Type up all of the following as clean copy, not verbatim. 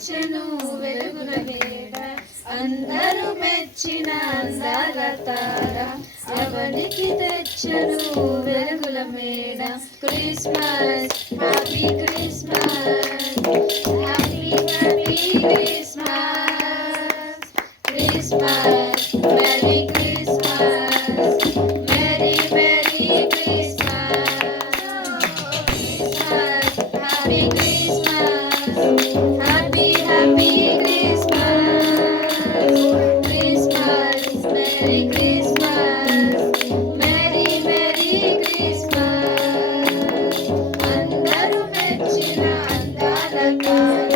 తెచ్చెను వెలుగుల మేడ, అందరూ మెచ్చిన అందాల తార, అవనికి తెచ్చెను వెలుగుల మేడ. Christmas happy Christmas, happy happy Christmas, Christmas merry Christmas, merry merry Christmas, Christmas happy Christmas, happy happy Christmas, Christmas merry Christmas, merry merry Christmas. అందరూ మెచ్చిన అందాల తార,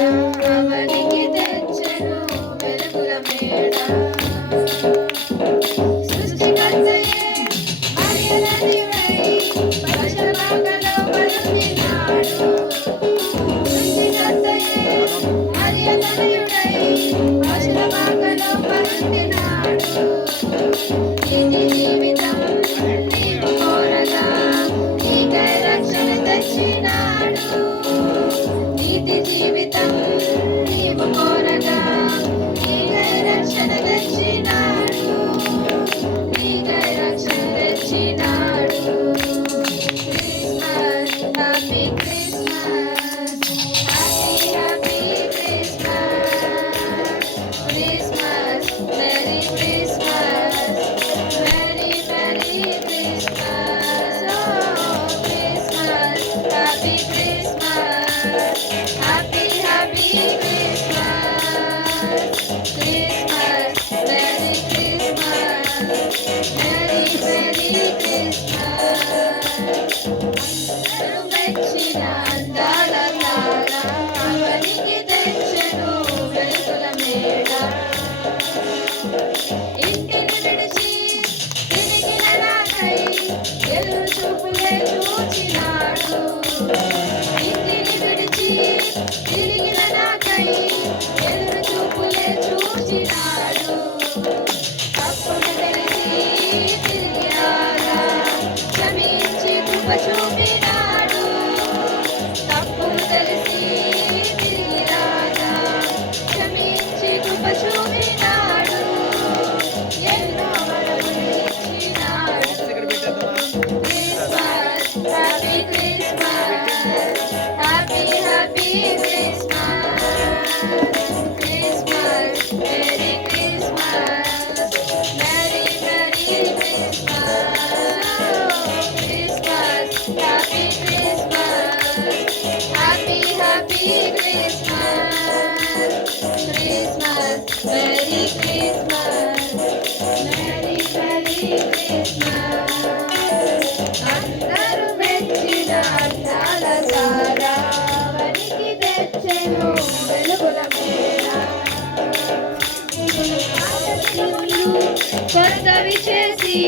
అవనికి తెచ్చెను వెలుగుల మేడ. సృష్టికర్తయే మరియలదివై పరశురామలో పరుండినాడు. సృష్టికర్తయే మరియతనయుడై పరశురామలో పరుండినాడు. నీతి జీవితం నీవు కోరగా నీకై రక్షణ తెచ్చినాడు. నీతి జీవితం నీవు కోరగా నీకై రక్షణ తెచ్చినాడు. నీకై రక్షణ తెచ్చినాడు. Christmas happy Christmas, happy happy Christmas, Christmas merry Christmas, merry merry Christmas. Oh Christmas happy Christmas, happy happy Christmas, Christmas merry Christmas, merry merry Christmas. అందరూ మెచ్చిన అందాల తార, అవనికి తెచ్చెను వెలుగుల మేడ. ఇంటిని విడిచి తిరిగిన నాకై ఎదురు చూపులే చూచినాడు. ఇంటిని విడిచి తిరిగిన నాకై ఎదురు చూపులే చూచినాడు. తప్పును తెలిసి తిరిగి రాగా క్షమించి కృప చూపినాడు. తప్పును తెలిసి తిరిగి రాగా క్షమించి కృప చూపినాడు. ఎన్నో వరములు ఇచ్చినాడు. Christmas happy Christmas, happy happy Christmas, Christmas merry Christmas, merry merry Christmas, Christmas happy Christmas, happy happy Christmas, Christmas merry Christmas, merry merry Christmas. అందరూ మెచ్చిన అందాల తార, అవనికి తెచ్చెను వెలుగుల మేడ. కొత్తవి చేసి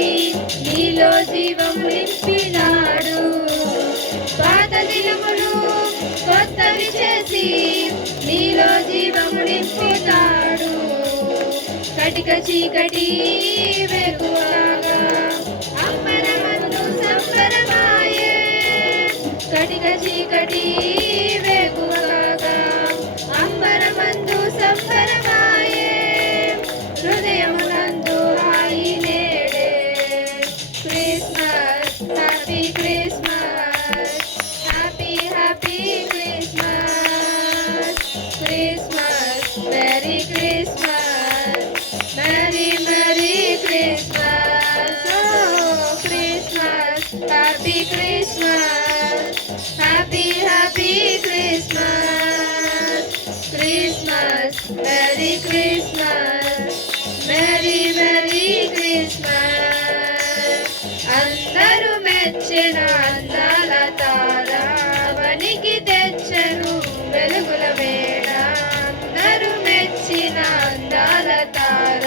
నీలో జీవం నింపినాడు. పాత దినములు కొత్తవి చేసి నీలో జీవం నింపినాడు. కటిక చీకటి వెలుగులాగా అంబరమందు సంబరమాయే. కటిక చీకటి వెలుగులాగా అంబరమందు సంబరమాయే. హృదయమునందు హాయి నేడే. Christmas happy Christmas, happy happy Christmas, Christmas merry Christmas, merry merry Christmas. Oh Christmas happy Christmas, happy happy Christmas, Christmas merry Christmas, merry merry Christmas. అందరూ మెచ్చిన అందాల తార, అవనికి తెచ్చెను వెలుగుల మేడ. అందరూ మెచ్చిన అందాల తార,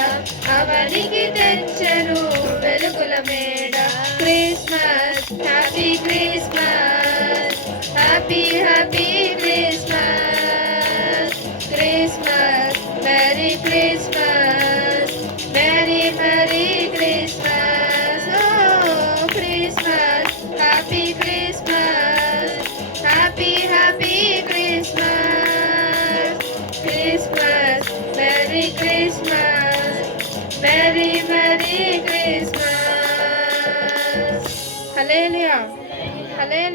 అవనికి తెచ్చెను వెలుగుల మేడ. Christmas happy Christmas, happy happy Christmas, Christmas merry Christmas. Merry Christmas, merry merry Christmas. Hallelujah, హల్లెలూయా.